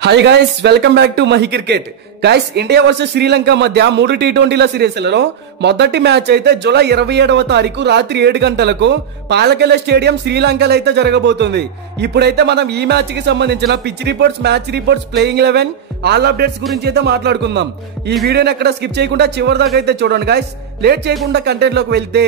Hi guys, welcome back to Mahi cricket. Guys, India versus Sri Lanka మధ్య 3 టీ20ల సిరీస్లలో మొదటి match అయితే July 27వ తారీఖు రాత్రి 7 గంటలకు పాలకెల స్టేడియం శ్రీలంకలో అయితే జరగబోతుంది. ఇప్పుడైతే మనం ఈ మ్యాచ్ కి సంబంధించిన pitch reports, match reports, playing 11, all updates గురించి అయితే మాట్లాడుకుందాం. ఈ వీడియోని ఎక్కడ స్కిప్ చేయకుండా చివరి దాకా అయితే చూడండి గైస్. లేట్ చేయకుండా కంటెంట్ లోకి వెళ్తే,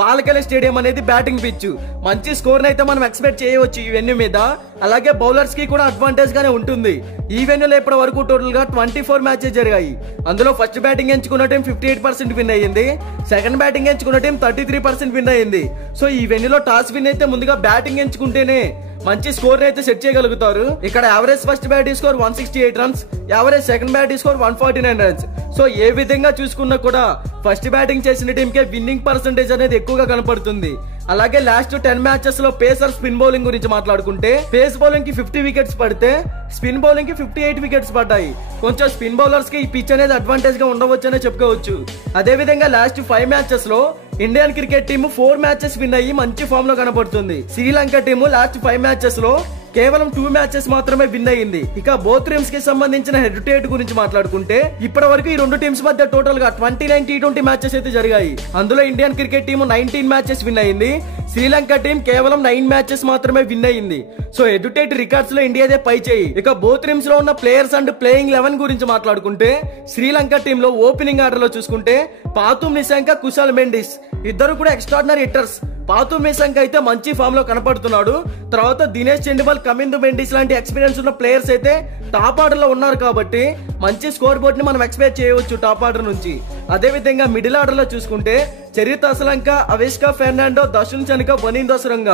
పాలకెల స్టేడియం అనేది బ్యాటింగ్ పిచ్. మంచి స్కోర్ అయితే మనం ఎక్స్పెక్ట్ చేయవచ్చు ఈ వెన్యూ మీద. అలాగే బౌలర్స్ కి కూడా అడ్వాంటేజ్ గానే ఉంటుంది. ఈ వెన్యూలో ఇప్పటి వరకు టోటల్ గా 24 మ్యాచెస్ జరిగాయి. అందులో ఫస్ట్ బ్యాటింగ్ ఎంచుకున్న టీం 58% విన్ అయ్యింది. సెకండ్ బ్యాటింగ్ ఎంచుకున్న టీం 33% విన్ అయ్యింది. సో ఈ వెన్యూలో టాస్ విన్ అయితే ముందుగా బ్యాటింగ్ ఎంచుకుంటేనే మంచి స్కోర్ అయితే సెట్ చేయగలుగుతారు. ఇక్కడ average first batting score 168 runs, average second batting score 149 runs. So ఏ విధంగా చూసుకున్నా కూడా ఫస్ట్ బ్యాటింగ్ చేసిన టీం కే విన్నింగ్ పర్సెంటేజ్ అనేది ఎక్కువగా కనపడుతుంది. అలాగే లాస్ట్ 10 మ్యాచెస్ లో పేసర్ స్పిన్ బౌలింగ్ గురించి మాట్లాడుకుంటే, పేస్ బౌలింగ్ కి 50 వికెట్స్ పడితే స్పిన్ బౌలింగ్ కి 58 వికెట్స్ పడ్డాయి. కొంచెం స్పిన్ బౌలర్స్ కి ఈ పిచ్ అనేది అడ్వాంటేజ్ గా ఉండవచ్చనే చెప్పుకోవచ్చు. అదే విధంగా లాస్ట్ 5 మ్యాచెస్ లో Indian cricket team 4 matches win అయ్యి మంచి ఫామ్ లో కనపడుతుంది. శ్రీలంక టీమ్ లాస్ట్ 5 మ్యాచెస్ లో కేవలం 2 మ్యాచెస్ మాత్రమే విన్ అయ్యింది. ఇక బోత్ టీమ్స్ కి సంబంధించిన హెడ్ టు హెడ్ గురించి మాట్లాడుకుంటే, ఇప్పటి వరకు ఈ రెండు టీమ్స్ మధ్య టోటల్ గా 29 టీ20 మ్యాచెస్ అయితే జరిగాయి. అందులో Indian cricket team 19 matches win అయ్యింది. శ్రీలంక టీం కేవలం 9 మ్యాచెస్ మాత్రమే విన్ అయ్యింది. So head to head records లో ఇండియాదే పై చేయి. ఇక బోత్ టీమ్స్ లో ఉన్న ప్లేయర్స్ అండ్ ప్లేయింగ్ 11 గురించి మాట్లాడుకుంటే, శ్రీలంక టీమ్ లో ఓపెనింగ్ ఆర్డర్ లో చూసుకుంటే పాతుమ్ నిశాంక, కుశాల్ మెండిస్ ఇద్దరు కూడా ఎక్స్ట్రాడినరీ హిట్టర్స్. పాతుమ్ నిశాంక అయితే మంచి ఫామ్ లో కనపడుతున్నాడు. తర్వాత దినేష్ చెండిమల్, కమిందు మెండిస్ లాంటి ఎక్స్పీరియన్స్ ఉన్న ప్లేయర్స్ అయితే టాప్ ఆర్డర్ లో ఉన్నారు కాబట్టి మంచి స్కోర్ బోర్డ్ ని మనం ఎక్స్పెక్ట్ చేయవచ్చు టాప్ ఆర్డర్ నుంచి. అదే విధంగా మిడిల్ ఆర్డర్ లో చూసుకుంటే చరిత్ అసలంక, అవిష్కా ఫెర్నాండో, దర్శన్ చనక, వనీంద సురంగ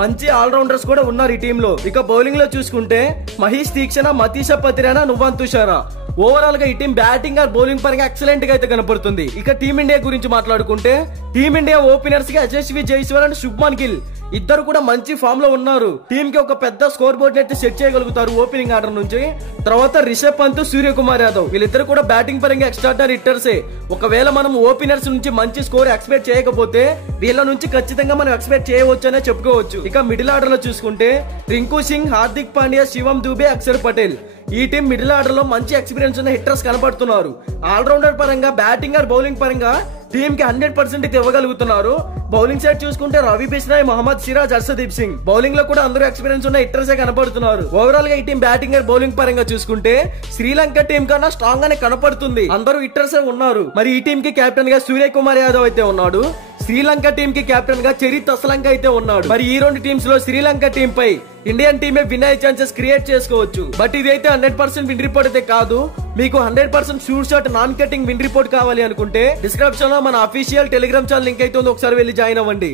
మంచి ఆల్రౌండర్స్ కూడా ఉన్నారు ఈ టీమ్ లో. ఇక బౌలింగ్ లో చూసుకుంటే మహేష్ తీక్షణ, మతీష పతిరానా, నువాన్ తుషారా. ఓవరాల్ గా ఈ టీం బ్యాటింగ్ ఆర్ బౌలింగ్ పరంగా ఎక్సలెంట్ గా అయితే కనపడుతుంది. ఇక టీమిండియా గురించి మాట్లాడుకుంటే, టీమిండియా ఓపెనర్స్ కి యశస్వి జైస్వాల్ అండ్ శుభ్మన్ గిల్ ఇద్దరు కూడా మంచి ఫామ్ లో ఉన్నారు. టీమ్ కి ఒక పెద్ద స్కోర్ బోర్డ్ అయితే సెట్ చేయగలుగుతారు ఓపెనింగ్ ఆర్డర్ నుంచి. తర్వాత రిషబ్ పంత్, సూర్యకుమార్ యాదవ్ వీళ్ళిద్దరు కూడా బ్యాటింగ్ పరంగా ఎక్స్ట్రాడినరీ హిట్టర్సే. ఒకవేళ మనం ఓపెనర్స్ నుంచి మంచి స్కోర్ ఎక్స్పెక్ట్ చేయకపోతే వీళ్ళ నుంచి ఖచ్చితంగా మనం ఎక్స్పెక్ట్ చేయవచ్చు అనే చెప్పుకోవచ్చు. ఇక మిడిల్ ఆర్డర్ లో చూసుకుంటే రింకు సింగ్, హార్దిక్ పాండ్యా, శివం దూబే, అక్షర్ పటేల్ ఈ టీం మిడిల్ ఆర్డర్ లో మంచి ఎక్స్పీరియన్స్ ఉన్న హిట్టర్స్ కనపడుతున్నారు. ఆల్రౌండర్ పరంగా, బ్యాటింగ్ ఆర్ బౌలింగ్ పరంగా టీమ్ కి 100% ఇవ్వగలుగుతున్నారు. బౌలింగ్ సైడ్ చూసుకుంటే రవి బిష్నాయ్, మహమ్మద్ సిరాజ్, హర్షదీప్ సింగ్ బౌలింగ్ లో కూడా అందరూ ఎక్స్పీరియన్స్ ఉన్న హిట్టర్సే కనపడుతున్నారు. ఓవరాల్ గా ఈ టీం బ్యాటింగ్ అండ్ బౌలింగ్ పరంగా చూసుకుంటే శ్రీలంక టీం కన్నా స్ట్రాంగ్ గానే కనపడుతుంది. అందరూ హిట్టర్సే ఉన్నారు. మరి ఈ టీం కి కెప్టెన్ గా సూర్యకుమార్ యాదవ్ అయితే ఉన్నాడు. శ్రీలంక టీం కి కెప్టెన్ గా చరిత్ అసలంక అయితే ఉన్నాడు. మరి ఈ రెండు టీమ్స్ లో శ్రీలంక టీం పై ఇండియన్ టీమే విన్ అయ్యే ఛాన్సెస్ క్రియేట్ చేసుకోవచ్చు. బట్ ఇది అయితే 100% విన్ రిపోర్ట్ అయితే కాదు. మీకు 100% sure shot non cutting win report కావాలి అనుకుంటే డిస్క్రిప్షన్ లో మన అఫీషియల్ టెలిగ్రామ్ ఛానల్ లింక్ అయితే ఉంది, ఒకసారి వెళ్ళి జాయిన్ అవ్వండి.